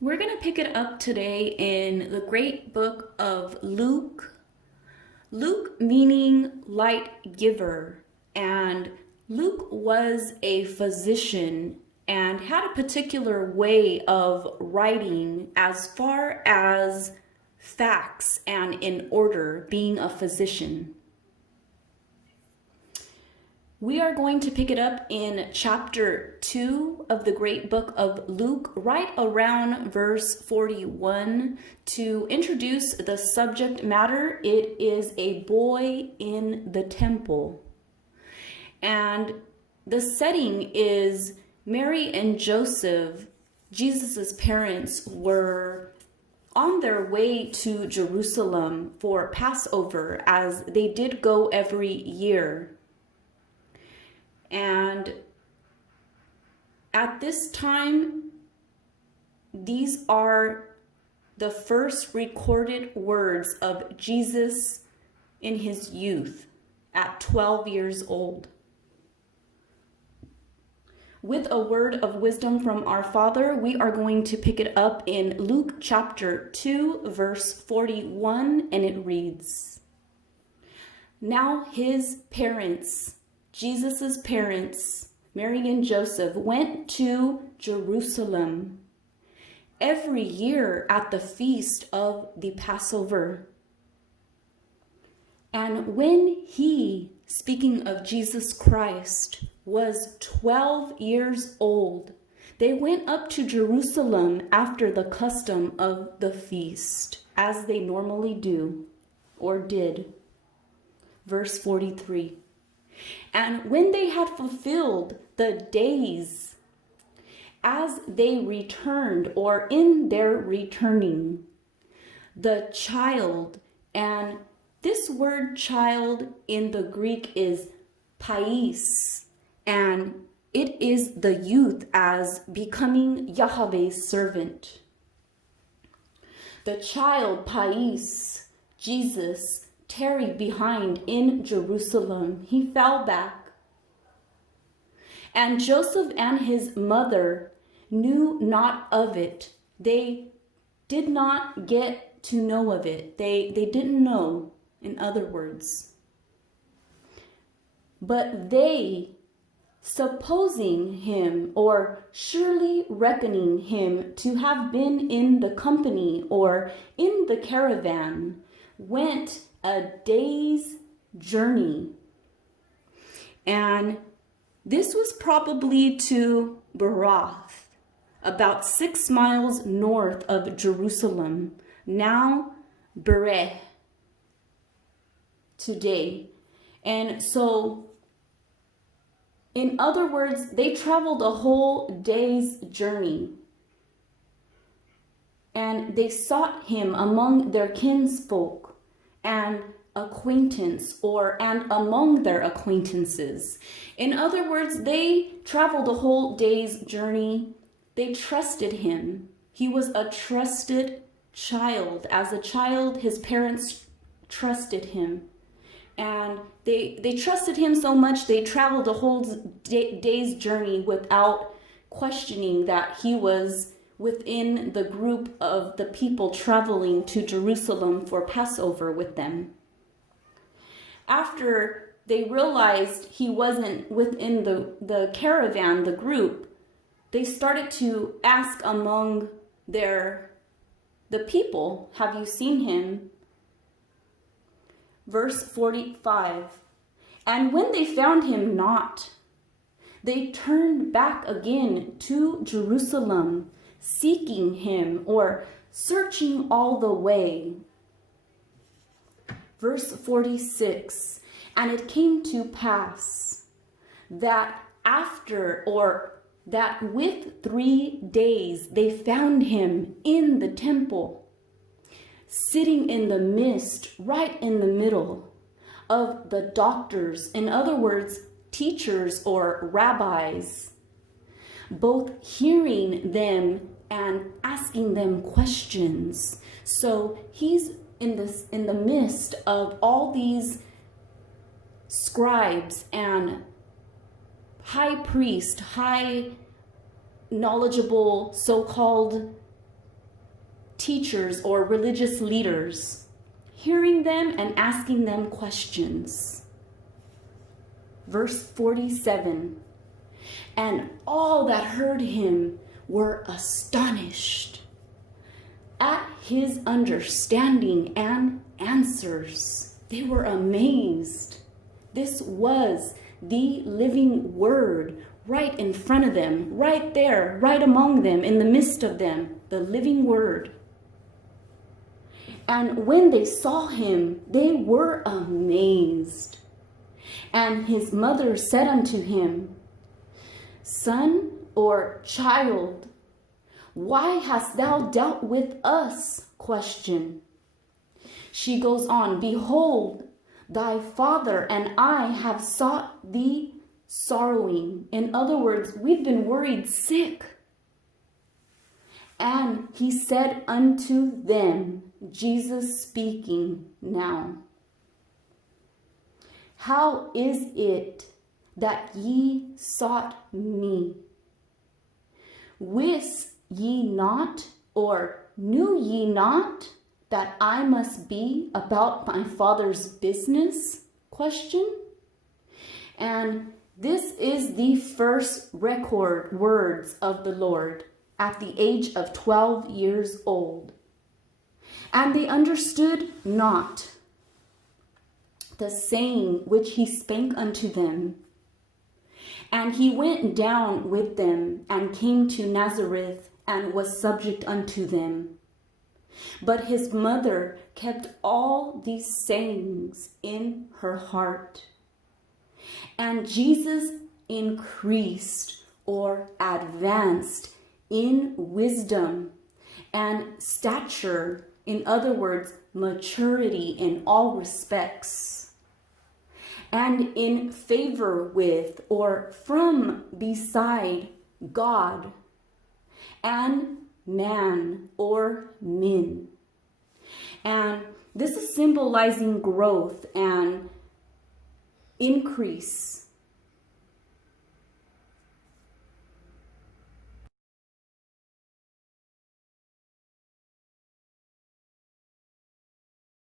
We're going to pick it up today in the great book of Luke. Luke meaning light giver. And Luke was a physician and had a particular way of writing as far as facts and in order, being a physician. We are going to pick it up in chapter 2 of the great book of Luke, right around verse 41. To introduce the subject matter, it is a boy in the temple. And the setting is Mary and Joseph, Jesus' parents, were on their way to Jerusalem for Passover, as they did go every year. And at this time, these are the first recorded words of Jesus in his youth at 12 years old. With a word of wisdom from our Father, we are going to pick it up in Luke chapter 2, verse 41, and it reads, "Now his parents, Jesus' parents, Mary and Joseph, went to Jerusalem every year at the feast of the Passover. And when he, speaking of Jesus Christ, was 12 years old, they went up to Jerusalem after the custom of the feast, as they normally do, or did." Verse 43. "And when they had fulfilled the days, as they returned, or in their returning, the child," and this word child in the Greek is pais, and it is the youth as becoming Yahweh's servant. "The child pais, Jesus, tarried behind in Jerusalem. He fell back. And Joseph and his mother knew not of it." They did not get to know of it. They didn't know, in other words. "But they, supposing him, or surely reckoning him to have been in the company or in the caravan, went a day's journey." And this was probably to Barath, about 6 miles north of Jerusalem, now Bereh, today. And so, in other words, they traveled a whole day's journey. And they sought him among their kinsfolk and among their acquaintances. In other words, they traveled a whole day's journey. They trusted him. He was a trusted child. As a child, his parents trusted him. And they trusted him so much, they traveled a whole day's journey without questioning that he was within the group of the people traveling to Jerusalem for Passover with them. After they realized he wasn't within the caravan, the group, they started to ask among the people, "Have you seen him?" Verse 45, "And when they found him not, they turned back again to Jerusalem, seeking him," or searching all the way. Verse 46, "And it came to pass that that with 3 days they found him in the temple, sitting in the midst, right in the middle of the doctors," in other words, teachers or rabbis, "both hearing them and asking them questions." So he's in the midst of all these scribes and high priest, high knowledgeable so-called teachers or religious leaders, hearing them and asking them questions. Verse 47, and all that heard him were astonished at his understanding and answers. They were amazed. This was the living word right in front of them, right there, right among them, in the midst of them, the living word. And when they saw him, they were amazed. And his mother said unto him, Son or child, why hast thou dealt with us? Question. She goes on, Behold, thy father and I have sought thee sorrowing. In other words, we've been worried sick. And he said unto them, Jesus speaking now, How is it that ye sought me? Wist ye not, or knew ye not, that I must be about my Father's business? Question. And this is the first record words of the Lord at the age of 12 years old. And they understood not the saying which he spake unto them. And he went down with them and came to Nazareth and was subject unto them. But his mother kept all these sayings in her heart. And Jesus increased or advanced in wisdom and stature, in other words, maturity in all respects, and in favor with or from beside God and man or men. And this is symbolizing growth and increase